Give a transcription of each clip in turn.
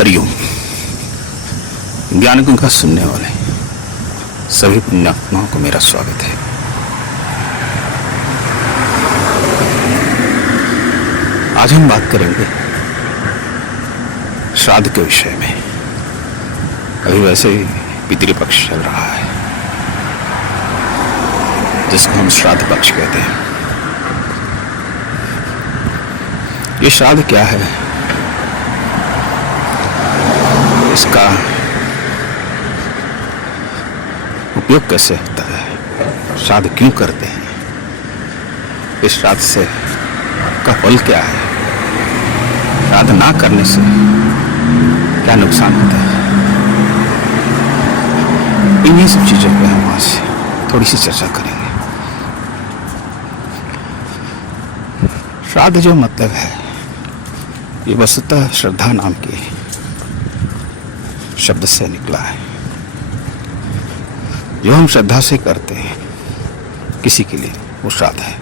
हरिओम। ज्ञान गंगा सुनने वाले सभी पुण्यात्माओं को मेरा स्वागत है। आज हम बात करेंगे श्राद्ध के विषय में। अभी वैसे ही पितृपक्ष चल रहा है जिसको हम श्राद्ध पक्ष कहते हैं। ये श्राद्ध क्या है, इसका उपयोग कैसे होता है, श्राद्ध क्यों करते हैं, इस श्राद्ध से का फल क्या है, श्राद्ध ना करने से क्या नुकसान होता है, इन्हीं सब चीजों पे हम आज थोड़ी सी चर्चा करेंगे। श्राद्ध जो मतलब है, ये वस्तुतः श्रद्धा नाम के शब्द से निकला है। जो हम श्रद्धा से करते हैं किसी के लिए, वो श्राद्ध है।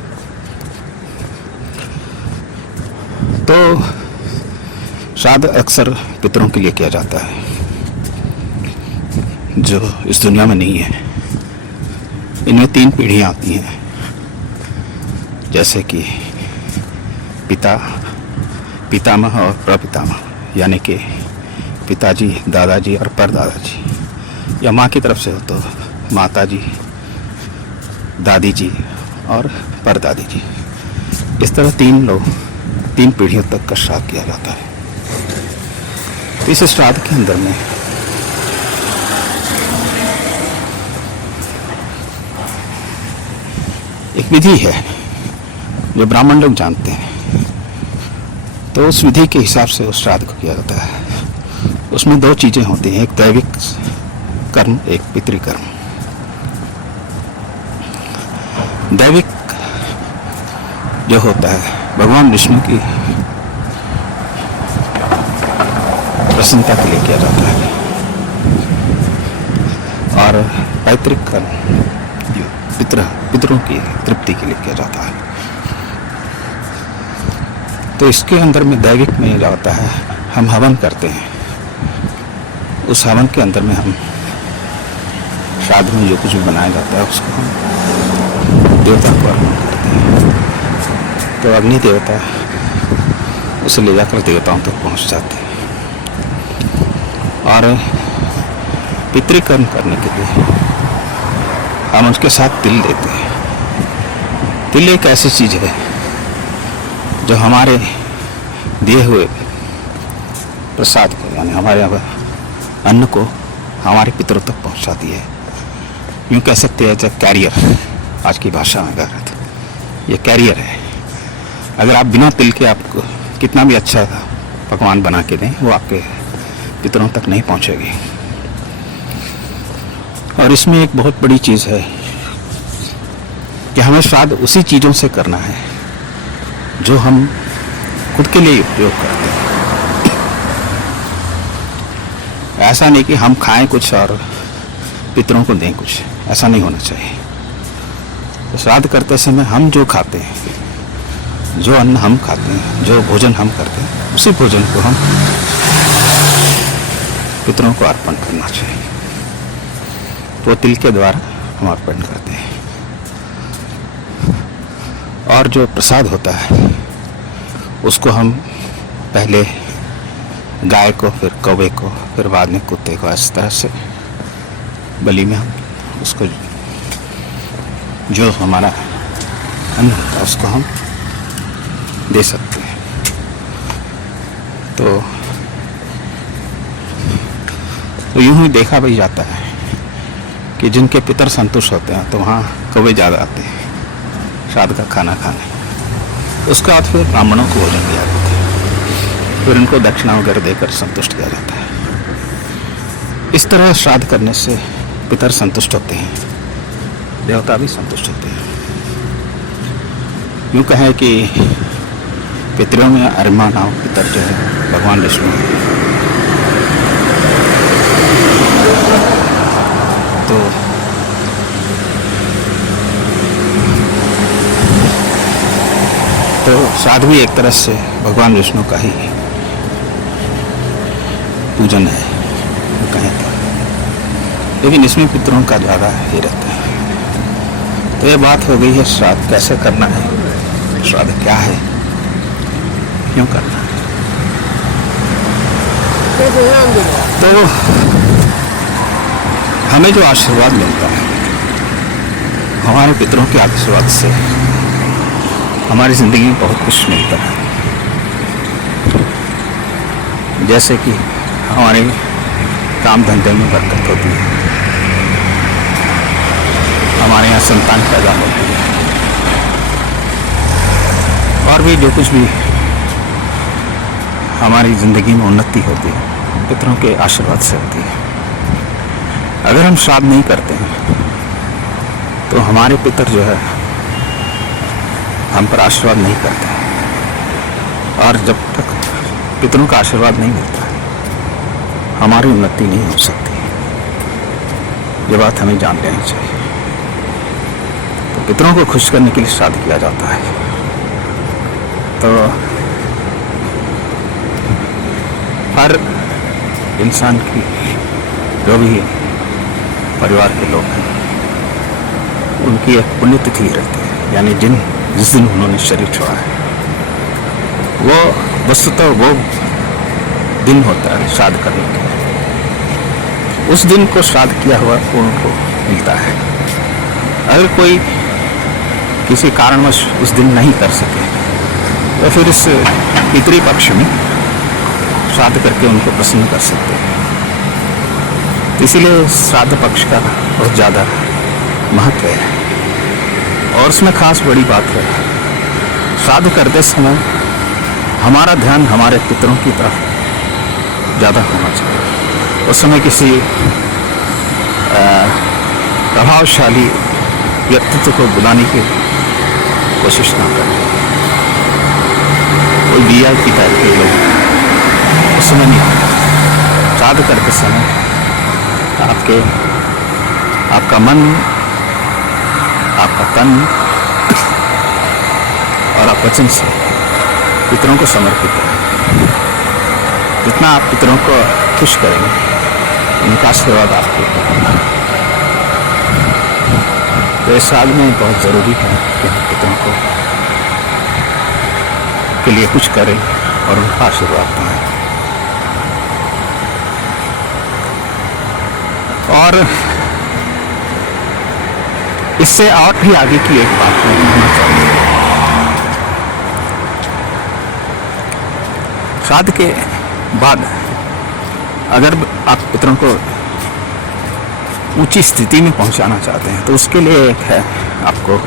तो श्राद्ध अक्सर पितरों के लिए किया जाता है जो इस दुनिया में नहीं है। इनमें 3 पीढ़ियां आती हैं, जैसे कि पिता, पितामह और प्रपितामह, यानी कि पिताजी, दादाजी और परदादाजी, या माँ की तरफ से हो तो माताजी, दादी जी और परदादी जी। इस तरह 3 पीढ़ियों तक का श्राद्ध किया जाता है। तो इस श्राद्ध के अंदर में एक विधि है जो ब्राह्मण लोग जानते हैं। तो उस विधि के हिसाब से उस श्राद्ध को किया जाता है। उसमें 2 चीजें होती हैं, एक दैविक कर्म, एक पितृकर्म। दैविक जो होता है भगवान विष्णु की प्रसन्नता के लिए किया जाता है, और पैतृक कर्म पितरों की तृप्ति के लिए किया जाता है। तो इसके अंदर में दैविक में क्या होता है, हम हवन करते हैं। उस हवन के अंदर में हम श्राद्ध में जो कुछ भी बनाया जाता है उसको हम देवता को अर्पण करते हैं। तो अग्नि देवता उसे ले जाकर देवताओं तक पहुंच जाते हैं। और पितृकर्म करने के लिए हम उसके साथ तिल देते हैं। तिल एक ऐसी चीज है जो हमारे दिए हुए प्रसाद को, यानी हमारे अन्न को हमारे पितरों तक पहुंचाती है। यूँ कह सकते हैं जब कैरियर, आज की भाषा में अगर ये कैरियर है। अगर आप बिना तिल के आपको कितना भी अच्छा पकवान बना के दें, वो आपके पितरों तक नहीं पहुंचेगी। और इसमें एक बहुत बड़ी चीज है कि हमें श्राद्ध उसी चीजों से करना है जो हम खुद के लिए उपयोग करते हैं। ऐसा नहीं कि हम खाएं कुछ और पितरों को दें कुछ, ऐसा नहीं होना चाहिए। तो श्राद्ध करते समय हम जो खाते हैं, जो अन्न हम खाते हैं, जो भोजन हम करते हैं, उसी भोजन को हम पितरों को अर्पण करना चाहिए। तो तिल के द्वारा हम अर्पण करते हैं। और जो प्रसाद होता है उसको हम पहले गाय को, फिर कौवे को, फिर बाद में कुत्ते को, इस तरह से बलि में हम उसको, जो हमारा अन्न होता है उसको हम दे सकते हैं। तो यूं ही देखा भी जाता है कि जिनके पितर संतुष्ट होते हैं तो वहाँ कौवे ज़्यादा आते हैं श्राद्ध का खाना खाने। उसके बाद फिर ब्राह्मणों को भोजन दिया जाता है, फिर उनको दक्षिणा वगैरह देकर संतुष्ट किया जाता है। इस तरह श्राद्ध करने से पितर संतुष्ट होते हैं, देवता भी संतुष्ट होते हैं। यूँ कहें कि पितरों में अरिमा नाम पितर जो है भगवान विष्णु। तो श्राद्ध भी एक तरह से भगवान विष्णु का ही पूजन है कहें तो, लेकिन इसमें पितरों का ज़्यादा ही रहता है। तो ये बात हो गई है श्राद्ध कैसे करना है, श्राद्ध क्या है, क्यों करना है। तो हमें जो आशीर्वाद मिलता है हमारे पितरों के आशीर्वाद से हमारी ज़िंदगी में बहुत कुछ मिलता है। जैसे कि हमारे काम धंधे में बरकत होती है, हमारे यहाँ संतान पैदा होती है, और भी जो कुछ भी हमारी ज़िंदगी में उन्नति होती है पितरों के आशीर्वाद से होती है। अगर हम श्राद्ध नहीं करते हैं तो हमारे पितर जो है हम पर आशीर्वाद नहीं करते, और जब तक पितरों का आशीर्वाद नहीं मिलता हमारी उन्नति नहीं हो सकती। ये बात हमें जान लेनी चाहिए। तो पितरों को खुश करने के लिए श्राद्ध किया जाता है। तो हर इंसान की जो भी परिवार के लोग हैं उनकी एक पुण्यतिथि रहती है, यानी जिस दिन उन्होंने शरीर छोड़ा है वो वस्तुतः वो दिन होता है श्राद्ध करने के। उस दिन को श्राद्ध किया हुआ उनको मिलता है। अगर कोई किसी कारणवश उस दिन नहीं कर सके तो फिर इस पितृपक्ष में श्राद्ध करके उनको प्रसन्न कर सकते हैं। इसीलिए श्राद्ध पक्ष का बहुत ज़्यादा महत्व है। और उसमें खास बड़ी बात है, श्राद्ध करते समय हमारा ध्यान हमारे पितरों की तरफ ज़्यादा होना चाहिए। उस समय किसी प्रभावशाली व्यक्तित्व को बुलाने की कोशिश ना करें। कोई VIP टाइप के लोग उस समय नहीं आता। श्राद्ध करते समय आपका मन, आपका तन और आप वचन से पितरों को समर्पित करें। जितना आप पितरों को खुश करेंगे उनका आशीर्वाद आपको होगा। तो इस साल में बहुत ज़रूरी है कि हम पितरों को के लिए कुछ करें और उनका आशीर्वाद पाएं। और इससे और भी आगे की एक बात मैं कहना चाहूँगा। श्राद्ध के बाद अगर आप पितरों को ऊंची स्थिति में पहुंचाना चाहते हैं तो उसके लिए एक है, आपको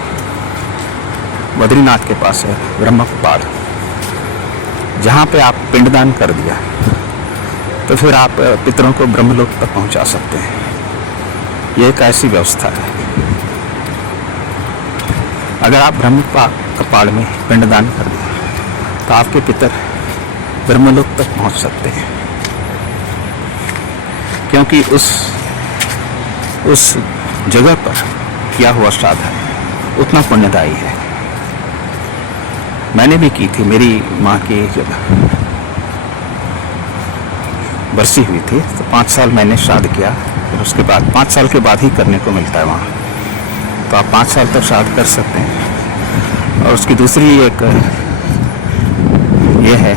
बद्रीनाथ के पास है ब्रह्मकपाल, जहाँ पे आप पिंडदान कर दिया तो फिर आप पितरों को ब्रह्मलोक तक पहुंचा सकते हैं। ये एक ऐसी व्यवस्था है। अगर आप ब्रह्मकपाल में पिंडदान कर दें तो आपके पितर ब्रह्मलोक तक पहुंच सकते हैं, क्योंकि उस जगह पर किया हुआ श्राद्ध है उतना पुण्यदायी है। मैंने भी की थी, मेरी माँ की जब बरसी हुई थी तो 5 साल मैंने श्राद्ध किया। फिर उसके बाद 5 साल के बाद ही करने को मिलता है वहाँ, तो आप 5 साल तक श्राद्ध कर सकते हैं। और उसकी दूसरी एक ये है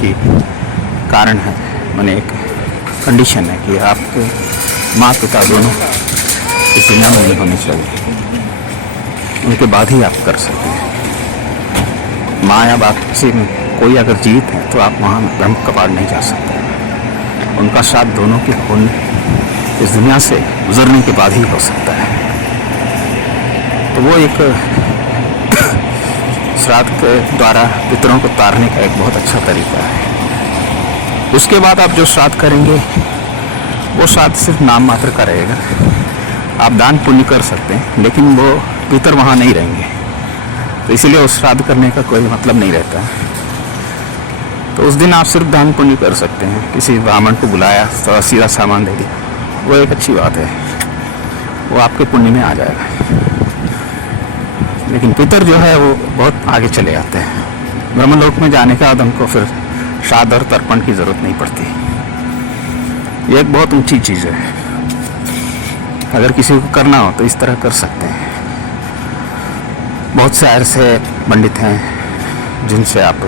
कि कारण है, माने एक कंडीशन है कि आपके माँ पिता दोनों इस दुनिया में नहीं होने चाहिए, उनके बाद ही आप कर सकते हैं। माँ या बाप से में कोई अगर जीवित है तो आप वहाँ ब्रह्मकपाल नहीं जा सकते। उनका श्राद्ध दोनों के होने इस दुनिया से गुजरने के बाद ही हो सकता है। तो वो एक श्राद्ध के द्वारा पितरों को तारने का एक बहुत अच्छा तरीका है। उसके बाद आप जो श्राद्ध करेंगे वो श्राद्ध सिर्फ नाम मात्र का रहेगा। आप दान पुण्य कर सकते हैं लेकिन वो पितर वहाँ नहीं रहेंगे, तो इसीलिए उस श्राद्ध करने का कोई मतलब नहीं रहता। तो उस दिन आप सिर्फ दान पुण्य कर सकते हैं। किसी ब्राह्मण को बुलाया तो सीधा सामान दे दिया, वो एक अच्छी बात है, वो आपके पुण्य में आ जाएगा। लेकिन पितर जो है वो बहुत आगे चले जाते हैं। ब्रह्मलोक में जाने के बाद हमको फिर श्राद्ध और तर्पण की ज़रूरत नहीं पड़ती। ये एक बहुत ऊंची चीज़ है। अगर किसी को करना हो तो इस तरह कर सकते हैं। बहुत से ऐसे पंडित हैं जिनसे आप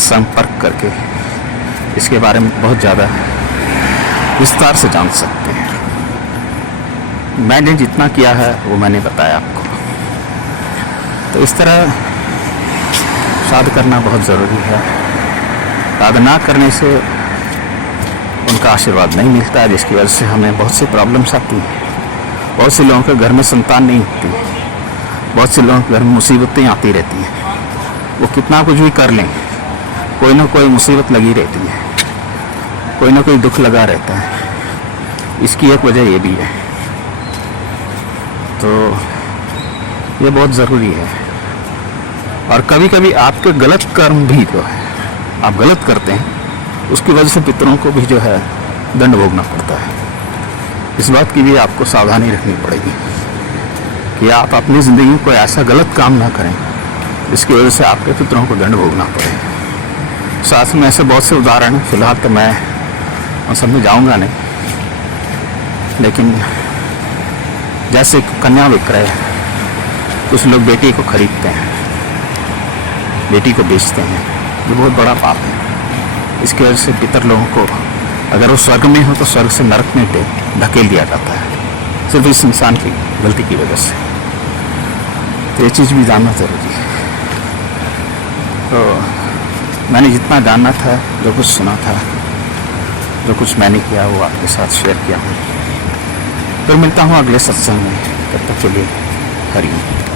संपर्क करके इसके बारे में बहुत ज़्यादा विस्तार से जान सकते हैं। मैंने जितना किया है वो मैंने बताया आपको। तो इस तरह साध करना बहुत ज़रूरी है। साध ना करने से उनका आशीर्वाद नहीं मिलता है, जिसकी वजह से हमें बहुत सी प्रॉब्लम्स आती हैं। बहुत से लोगों के घर में संतान नहीं होती, बहुत से लोगों के घर में मुसीबतें आती रहती हैं। वो कितना कुछ भी कर लें, कोई ना कोई मुसीबत लगी रहती है, कोई ना कोई दुख लगा रहता है। इसकी एक वजह ये भी है। तो ये बहुत ज़रूरी है। और कभी कभी आपके गलत कर्म भी जो है आप गलत करते हैं, उसकी वजह से पितरों को भी जो है दंड भोगना पड़ता है। इस बात की भी आपको सावधानी रखनी पड़ेगी कि आप अपनी ज़िंदगी में कोई ऐसा गलत काम ना करें जिसकी वजह से आपके पितरों को दंड भोगना पड़े। साथ में ऐसे बहुत से उदाहरण हैं। फिलहाल तो मैं उन सब में जाऊँगा नहीं, लेकिन जैसे कन्या विक्रय, कुछ लोग बेटी को खरीदते हैं, बेटी को बेचते हैं, ये बहुत बड़ा पाप है। इसकी वजह से पितर लोगों को, अगर वो स्वर्ग में हो तो स्वर्ग से नरक में धकेल दिया जाता है, सिर्फ इस इंसान की गलती की वजह से। तो ये चीज़ भी जानना ज़रूरी है। तो मैंने जितना जानना था, जो कुछ सुना था, जो कुछ मैंने किया, वो आपके साथ शेयर किया हूँ। फिर मिलता हूँ अगले सत्संग में। तब तक के लिए हरि ओम।